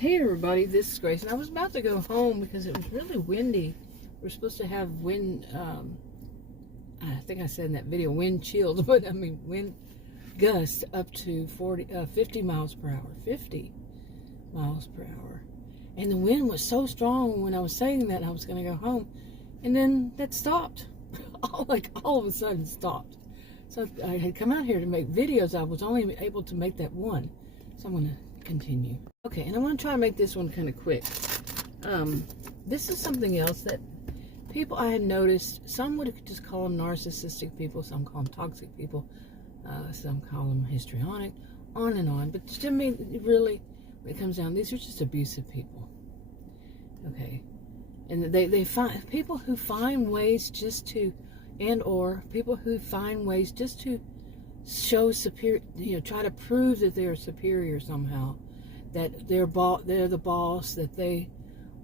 Hey everybody, this is Grace, and I was about to go home because it was really windy. We're supposed to have wind, I think I said in that video, wind chills, but I mean wind gusts up to 50 miles per hour, 50 miles per hour. And the wind was so strong when I was saying that I was going to go home, and then that stopped. all of a sudden stopped. So I had come out here to make videos. I was only able to make that one, so I'm going to continue. Okay, and I'm going to try to make this one kind of quick. This is something else that people I had noticed, some would just call them narcissistic people, some call them toxic people, some call them histrionic, on and on. But to me, really, when it comes down, these are just abusive people. Okay, and they find people who find ways just to, or people who find ways just to show superior, try to prove that they're superior somehow, that they're the boss, that they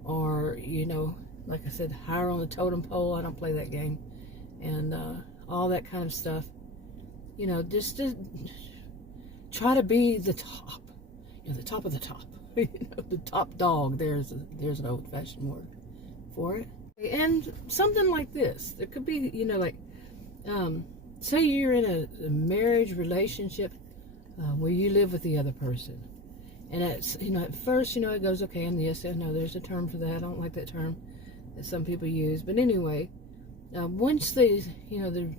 are, like I said, higher on the totem pole. I don't play that game, and all that kind of stuff. Just to try to be the top, the top of the top, the top dog. There's an old-fashioned word for it. And something like this, there could be, say you're in a marriage relationship where you live with the other person, and at first, it goes okay, and yes, I know there's a term for that. I don't like that term that some people use, but anyway, once the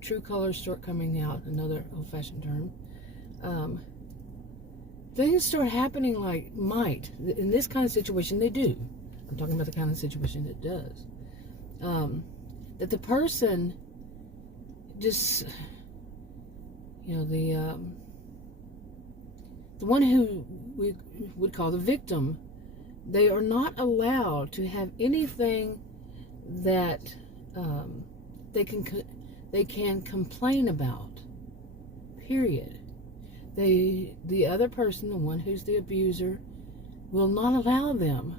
true colors start coming out, another old-fashioned term, things start happening like might. In this kind of situation, they do. I'm talking about the kind of situation that does. That the person just, the one who we would call the victim, they are not allowed to have anything that they can complain about, period. The other person, the one who's the abuser, will not allow them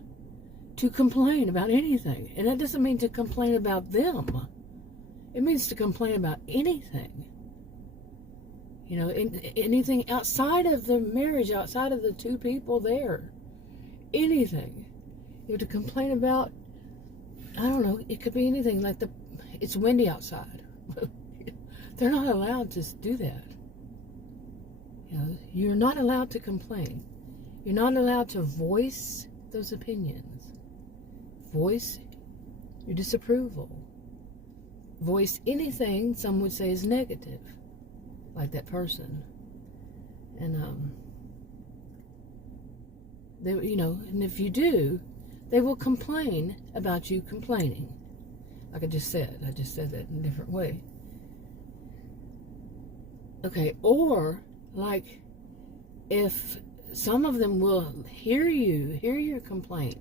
to complain about anything. And that doesn't mean to complain about them. It means to complain about anything. Anything outside of the marriage, outside of the two people there. Anything. You have to complain about, I don't know, it could be anything, like it's windy outside. They're not allowed to do that. You're not allowed to complain. You're not allowed to voice those opinions. Voice your disapproval. Voice anything some would say is negative, like that person. And they, and if you do, they will complain about you complaining. Like I just said that in a different way. Okay, or like if some of them will hear your complaint,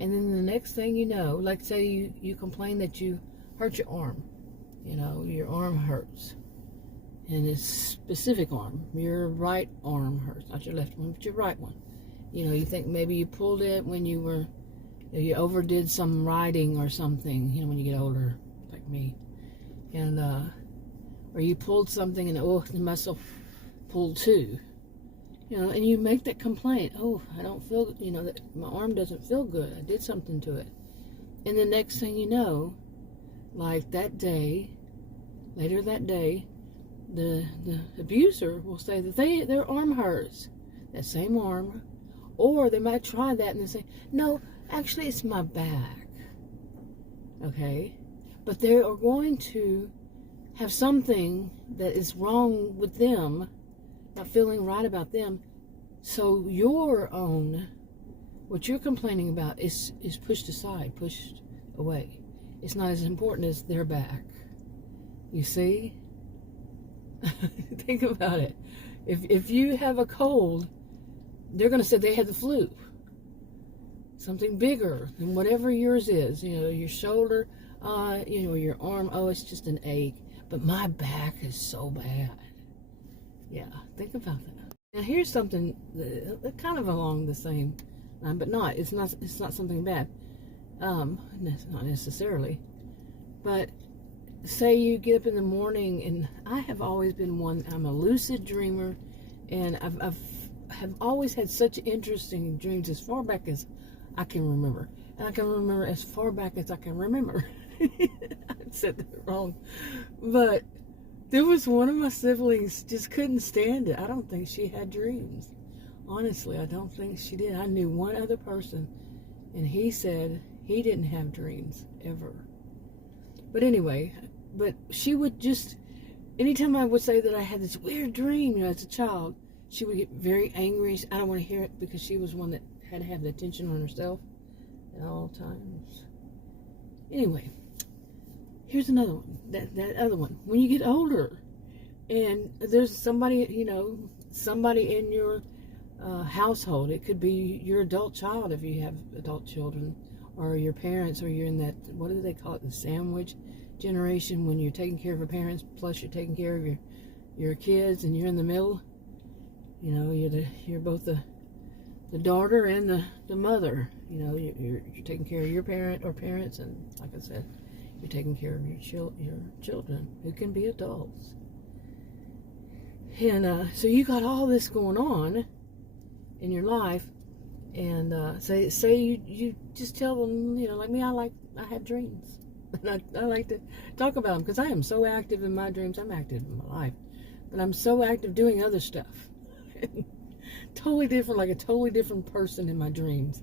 and then the next thing you know, like say you complain that you hurt your arm, your arm hurts, and it's specific arm, your right arm hurts, not your left one, but your right one. You think maybe you pulled it when you overdid some riding or something, when you get older, like me, and or you pulled something and the muscle pulled too, and you make that complaint. Oh, I don't feel, that my arm doesn't feel good. I did something to it, and the next thing you know, like that day, later that day, the abuser will say that their arm hurts, that same arm, or they might try that and they say, no, actually it's my back. Okay, but they are going to have something that is wrong with them, not feeling right about them, so what you're complaining about is pushed aside, pushed away. It's not as important as their back. You see? Think about it. If you have a cold, they're going to say they had the flu. Something bigger than whatever yours is. Your shoulder, your arm, oh, it's just an ache. But my back is so bad. Yeah, think about that. Now here's something kind of along the same line, but it's not something bad. Not necessarily. But say you get up in the morning, and I have always been one, I'm a lucid dreamer, and I've have always had such interesting dreams as far back as I can remember. And I can remember as far back as I can remember. I said that wrong. But there was one of my siblings just couldn't stand it. I don't think she had dreams. Honestly, I don't think she did. I knew one other person, and he said he didn't have dreams ever. But anyway, but she would just, anytime I would say that I had this weird dream, as a child, she would get very angry. I don't want to hear it, because she was one that had to have the attention on herself at all times. Anyway, here's another one. That other one. When you get older, and there's somebody, somebody in your household. It could be your adult child if you have adult children, or your parents, or you're in that, what do they call it, the sandwich generation, when you're taking care of your parents plus you're taking care of your kids, and you're in the middle. You're both the daughter and the mother. You're taking care of your parents, and like I said, you're taking care of your children, who can be adults. And so you got all this going on in your life, and say you just tell them, like me, I have dreams, and I like to talk about them, because I am so active in my dreams. I'm active in my life, but I'm so active doing other stuff. Totally different, like a totally different person in my dreams,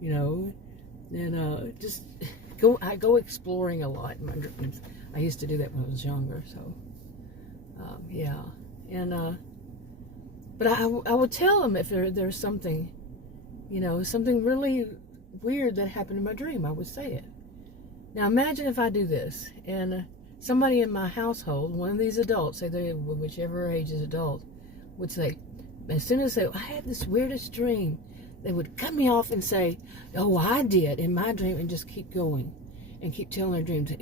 and just I go exploring a lot in my dreams. I used to do that when I was younger, so yeah. And but I would tell them if there's something, something really weird that happened in my dream. I would say it. Now imagine if I do this, and somebody in my household, one of these adults, say they, whichever age is adult, would say, as soon as they, I had this weirdest dream, they would cut me off and say, oh, I did in my dream, and just keep going and keep telling their dreams.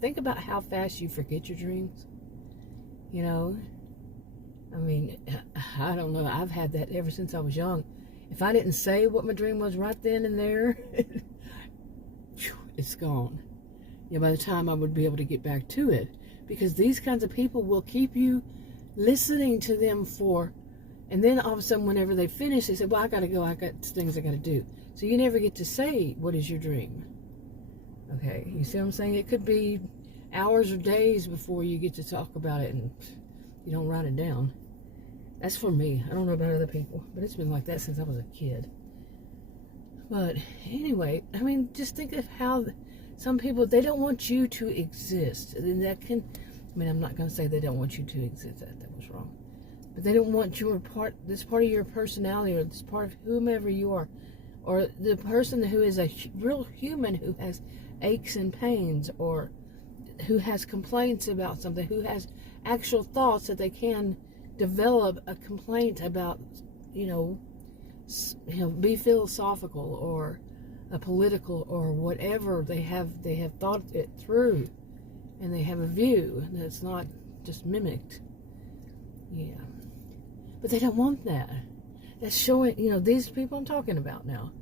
Think about how fast you forget your dreams. I mean, I don't know. I've had that ever since I was young. If I didn't say what my dream was right then and there, it's gone. By the time I would be able to get back to it. Because these kinds of people will keep you listening to them and then all of a sudden, whenever they finish, they say, well, I got to go. I got things I got to do. So you never get to say, what is your dream? Okay, you see what I'm saying? It could be hours or days before you get to talk about it, and you don't write it down. That's for me. I don't know about other people, but it's been like that since I was a kid. But anyway, I mean, just think of how some people, they don't want you to exist. And that can, I'm not going to say they don't want you to exist. That was wrong. But they don't want this part of your personality, or this part of whomever you are, or the person who is a real human, who has aches and pains, or who has complaints about something, who has actual thoughts that they can develop a complaint about, be philosophical or a political or whatever. They have thought it through, and they have a view that's not just mimicked. Yeah. But they don't want that. That's showing, these people I'm talking about now.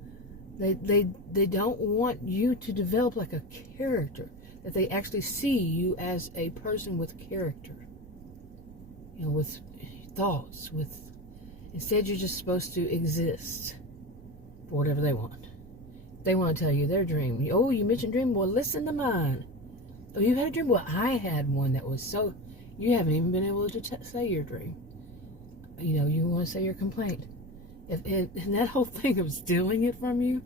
They don't want you to develop like a character, that they actually see you as a person with character, with thoughts, instead you're just supposed to exist for whatever they want. They want to tell you their dream. Oh, you mentioned dream? Well, listen to mine. Oh, you had a dream? Well, I had one that was so, you haven't even been able to say your dream. You want to say your complaint. And that whole thing of stealing it from you,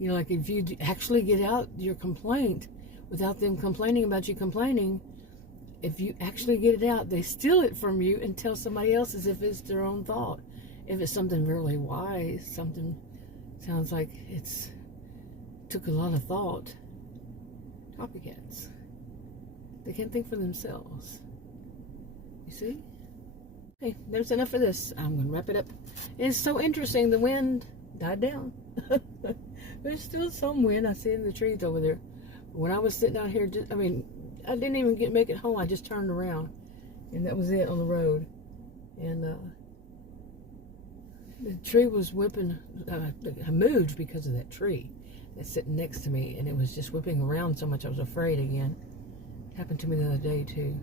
like if you actually get out your complaint without them complaining about you complaining, if you actually get it out, they steal it from you and tell somebody else as if it's their own thought. If it's something really wise, something sounds like took a lot of thought. Copycats. They can't think for themselves. You see? Okay, there's enough for this. I'm going to wrap it up. It's so interesting. The wind died down. There's still some wind I see in the trees over there. When I was sitting out here, I didn't even make it home. I just turned around, and that was it on the road. And the tree was whipping. I moved because of that tree that's sitting next to me, and it was just whipping around so much I was afraid again. It happened to me the other day too.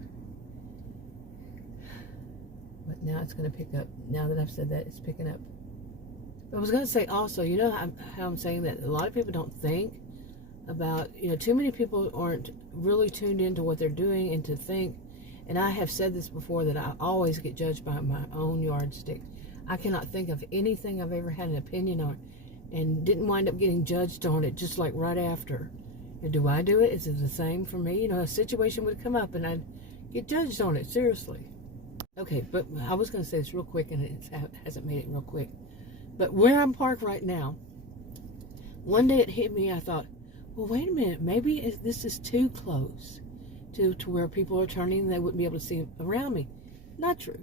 But now it's going to pick up. Now that I've said that, it's picking up. I was going to say also, you know how I'm saying that a lot of people don't think about, you know, too many people aren't really tuned into what they're doing and to think, and I have said this before, that I always get judged by my own yardstick. I cannot think of anything I've ever had an opinion on and didn't wind up getting judged on it just like right after. And do I do it? Is it the same for me? You know, a situation would come up and I'd get judged on it, seriously. Okay, but I was going to say this real quick, and it hasn't made it real quick. But where I'm parked right now, one day it hit me, I thought, well, wait a minute, maybe this is too close to where people are turning and they wouldn't be able to see around me. Not true.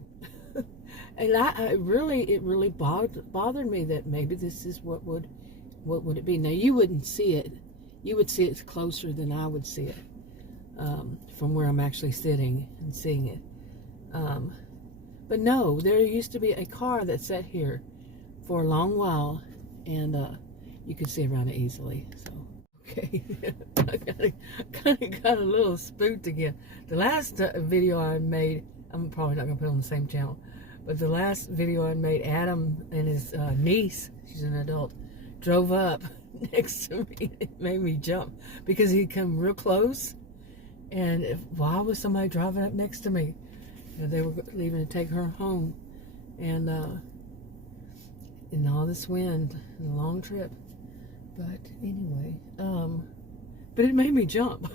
And it really bothered me that maybe this is what would it be. Now, you wouldn't see it. You would see it closer than I would see it from where I'm actually sitting and seeing it. But no, there used to be a car that sat here for a long while, and you could see around it easily. So, okay, I kind of got a little spooked again. The last video I made, I'm probably not going to put it on the same channel, but the last video I made, Adam and his niece, she's an adult, drove up next to me. It made me jump because he'd come real close, and why was somebody driving up next to me? They were leaving to take her home, and in all this wind, and a long trip. But anyway, but it made me jump.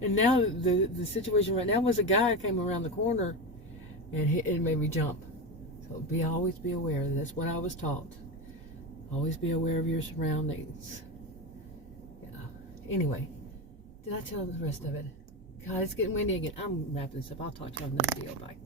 And now the situation right now was a guy came around the corner, and it made me jump. So always be aware. That's what I was taught. Always be aware of your surroundings. Yeah. Anyway, did I tell the rest of it? God, it's getting windy again. I'm wrapping this up. I'll talk to you on the next video. Bye.